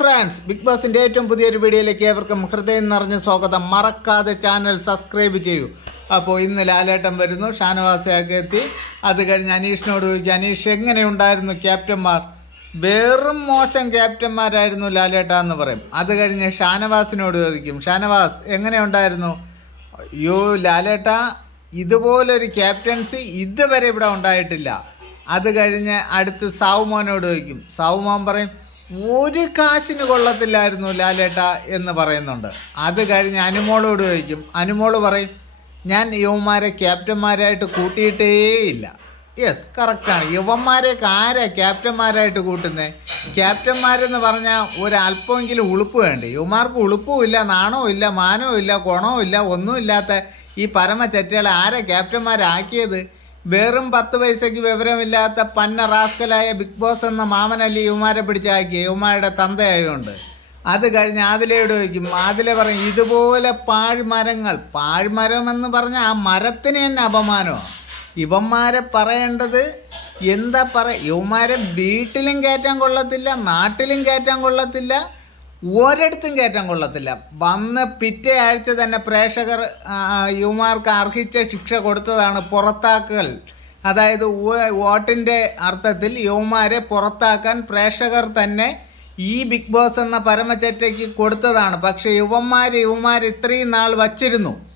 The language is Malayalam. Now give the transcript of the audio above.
ഫ്രാൻസ് ബിഗ് ബോസിന്റെ ഏറ്റവും പുതിയൊരു വീഡിയോയിലേക്ക് ഏവർക്കും ഹൃദയം നിറഞ്ഞ സ്വാഗതം. മറക്കാതെ ചാനൽ സബ്സ്ക്രൈബ് ചെയ്യൂ. അപ്പോൾ ഇന്ന് ലാലേട്ടൻ വരുന്നു. ഷാനവാസയൊക്കെ എത്തി അത് കഴിഞ്ഞ് അനീഷിനോട് ചോദിക്കുക അനീഷ് എങ്ങനെയുണ്ടായിരുന്നു ക്യാപ്റ്റന്മാർ? വെറും മോശം ക്യാപ്റ്റന്മാരായിരുന്നു ലാലേട്ട എന്ന് പറയും. അത് കഴിഞ്ഞ് ഷാനവാസിനോട് ചോദിക്കും ഷാനവാസ് എങ്ങനെയുണ്ടായിരുന്നു? യോ ലാലേട്ട ഇതുപോലൊരു ക്യാപ്റ്റൻസി ഇതുവരെ ഇവിടെ ഉണ്ടായിട്ടില്ല. അത് കഴിഞ്ഞ് അടുത്ത് സാവുമോനോട് ചോദിക്കും. സാവുമോൻ പറയും ഒരു കാശിന് കൊള്ളത്തില്ലായിരുന്നു ലാലേട്ട എന്ന് പറയുന്നുണ്ട്. അത് കഴിഞ്ഞ് അനുമോളോട് ചോദിക്കും. അനുമോൾ പറയും ഞാൻ യുവന്മാരെ ക്യാപ്റ്റന്മാരായിട്ട് കൂട്ടിയിട്ടേ ഇല്ല. യെസ് കറക്റ്റാണ് യുവന്മാരെയൊക്കെ ആരാ ക്യാപ്റ്റന്മാരായിട്ട് കൂട്ടുന്നത് ക്യാപ്റ്റന്മാരെന്ന് പറഞ്ഞാൽ ഒരല്പമെങ്കിലും ഉളുപ്പ് വേണ്ടേ? യുവമാർക്ക് ഉളുപ്പും ഇല്ല നാണവും ഇല്ല മാനവും ഇല്ല ഗുണവും ഇല്ല ഒന്നുമില്ലാത്ത ഈ പരമ ചെറ്റകളെ ആരാ ക്യാപ്റ്റന്മാരാക്കിയത്? വെറും പത്ത് പൈസയ്ക്ക് വിവരമില്ലാത്ത പന്ന റാസ്കലായ ബിഗ് ബോസ് എന്ന മാമനല്ലി യുമാരെ പിടിച്ചാക്കി യുമാരുടെ തന്തയായതുകൊണ്ട് അത് കഴിഞ്ഞ് ആതിലയോട് ചോദിക്കും ആതില പറയും ഇതുപോലെ പാഴ്മരങ്ങൾ പാഴ്മരം എന്ന് പറഞ്ഞാൽ ആ മരത്തിന് തന്നെ അപമാനമാണ് ഇവന്മാരെ പറയേണ്ടത് എന്താ പറ യുവമാരെ വീട്ടിലും കയറ്റാൻ കൊള്ളത്തില്ല നാട്ടിലും കയറ്റാൻ കൊള്ളത്തില്ല ഒരിടത്തും കയറ്റം കൊള്ളത്തില്ല. വന്ന് പിറ്റേ ആഴ്ച തന്നെ പ്രേക്ഷകർ യുവമാർക്ക് അർഹിച്ച ശിക്ഷ കൊടുത്തതാണ് പുറത്താക്കൽ. അതായത് വോട്ടിന്റെ അർത്ഥത്തിൽ യുവമാരെ പുറത്താക്കാൻ പ്രേക്ഷകർ തന്നെ ഈ ബിഗ് ബോസ് എന്ന പരമചറ്റയ്ക്ക് കൊടുത്തതാണ്. പക്ഷേ യുവന്മാർ യുവമാർ ഇത്രയും നാൾ വച്ചിരുന്നു.